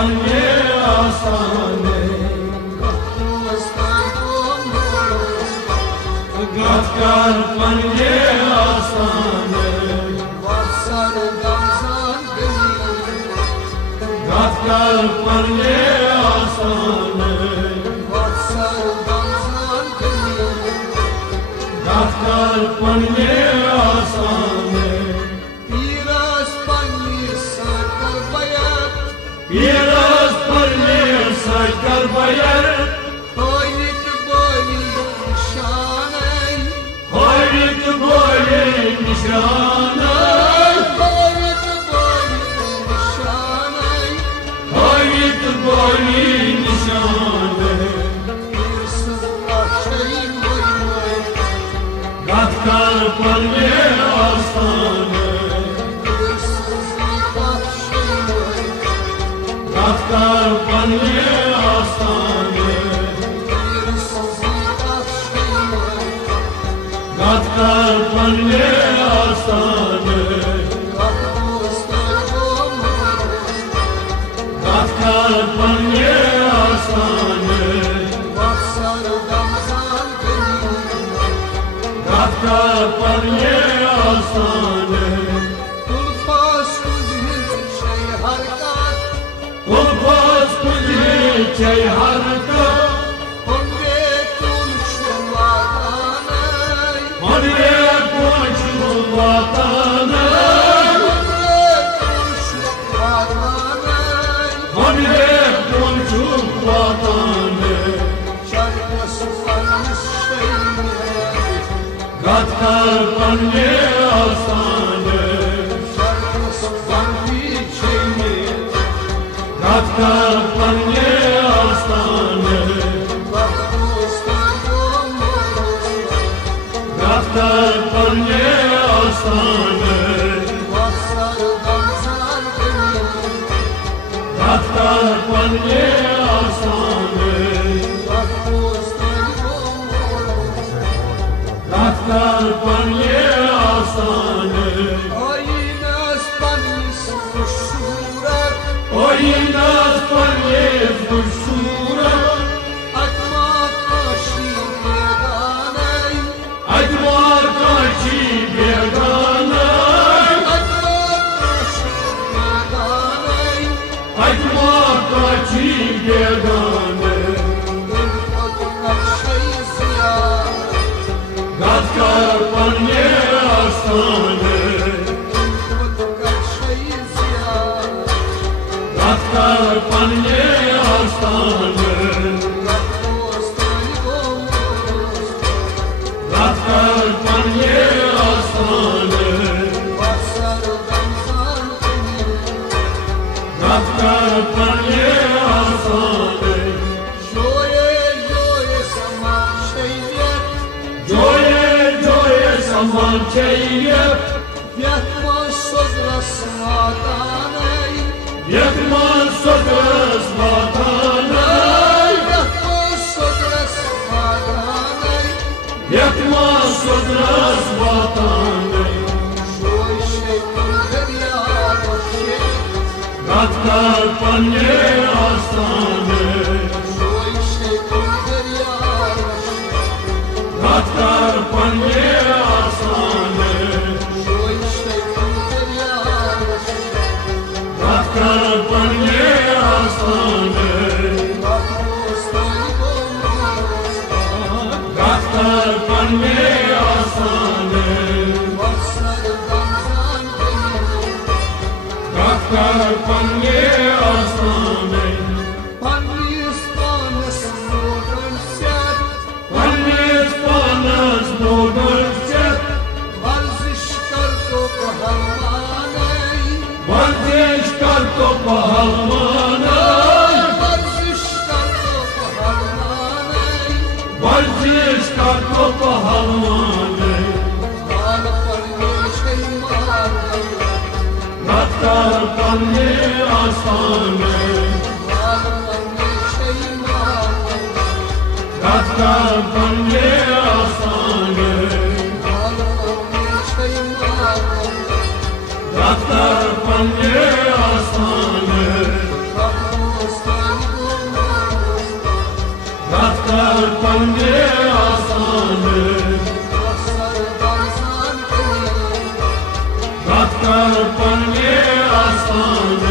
پنجه آسانه گفتار پنجه آسانه گفتار پنجه آسانه گفتار پنجه آسانه پیراز پنجه سرکر باید پیراز پنجه سرکر باید هایت بالی نشانه هایت بالی نشانه هایت بالی نشانه هایت بالی نشانه پیرسز راشین وای گفتار پنجه آسانه پیرسز راشین وای گفتار پنجه آسانه پیرسز راشین وای گفتار پنجه آسانه گفتار پنجه آسانه گفتار پنجه آسانه Tulfas kuzhin şey harkat Kulpaz kudri çey harkat Onde tulşu vatanay Madre koçu vatanı Onde tulşu vatanay Madre koçu vatanı Şarkısı varmış şeyler Gaftar panje asane Şarkısı varmış şeyler Gaftar panje asane Bakmışlar yollar Gaftar panje asane Vasardan sarkın Gaftar panje asane Bakmışlar yollar Gaftar panje asane Aynas panis kuşurak Oynas panje fuşura Akmak aşi beganay Admar kaçı beganay Akmak aşi beganay Admar kaçı beganay Ürfadıklar şey ziyaret Gaftar panje asane Ürfadıklar şey ziyaret Gaftar panje asane Bakmışlar yollar Gaftar panje asane Vasardan sarkın Gaftar panje asane Joye joye saman şeyler Joye joye saman çeyyep Yakma sözras vatanay Yakman sözüz vatanay Yakma sözras vatanay Yakman sözüz vatanay Joy şeytan derya şey Gaftar panje asane Joy şeytan derya Gaftar panje asane Joy şeytan derya Gaftar panje asane Bakmışlar yollar Gaftar panje asane Vasardan sarkın Gaftar panje asane Panispanes modernset Panis panas nodorcet Varzish karto pahalmanay Vardiş karto pahalmanay Varzish karto pahalmanay Vardiş karto pahalmanay Hal parye şey mardan Gaftar panje asane Hal parye şey mardan Gaftar panje asane Hal parye şey mardan Gaftar panje asane Bakmışlar पन्ने आसान रफ्तार पन्ने आसान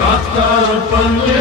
रफ्तार पन्ने